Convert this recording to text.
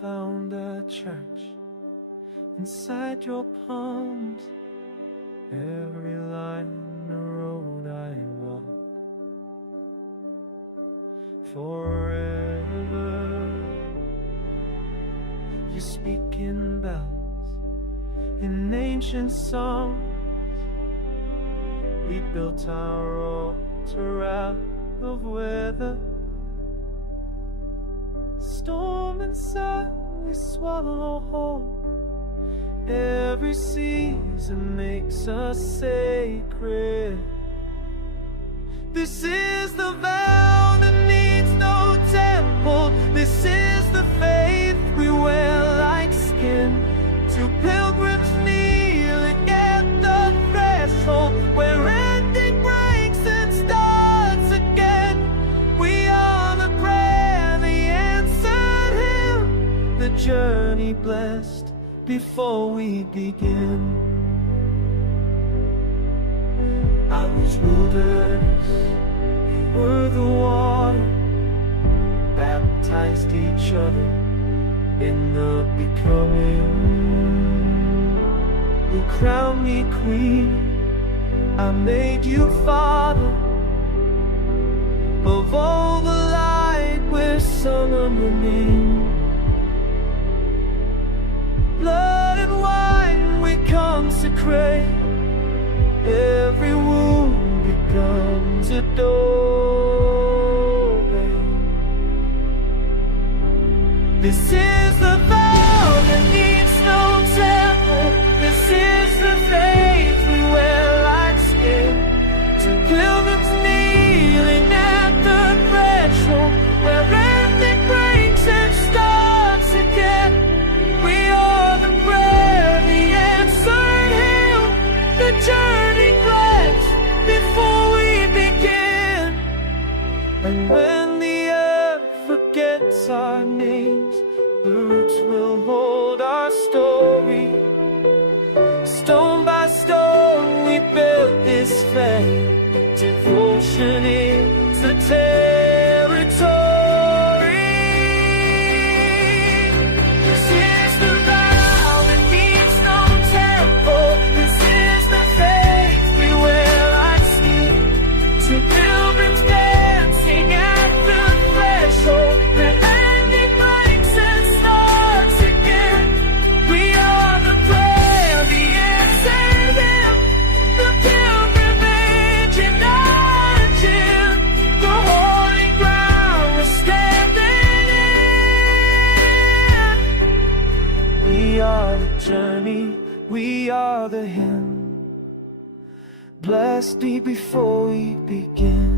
found a church inside your palms. Every line in the road I walk. Forever you speak in bells, in ancient songs. We built our altar out of weather. Storm and sun we swallow whole. Every season makes us sacred. This is the vow that needs no temple. This is the faith we wear like skin. Two pilgrims kneeling at the threshold, where ending breaks and starts again. We are the prayer, the answered hymn, the journey blessed before we begin. I was wilderness, you were the water. Baptized each other in the becoming. You crowned me queen, I made you father. Of all the light we're summoning. Blood and wine we consecrate. Every wound becomes a doorway. This is the vow that needs no temple. This is the faith we wear like skin. Two pilgrims kneeling at the threshold, where everything breaks and starts again. We are the prayer, the answered hymn, the journey blessed before we begin. And when the earth forgets our names, the roots will hold our story. Stone by stone we built this faith. Devotion is the territory. This is the vow that needs no temple. This is the faith we wear like skin. Two pilgrims dancing at the threshold, where ending breaks and starts again. We are the prayer, the answered hymn, the pilgrimage in origin, the holy ground we're standing in. We are the journey, we are the hymn. Blessed be before we begin.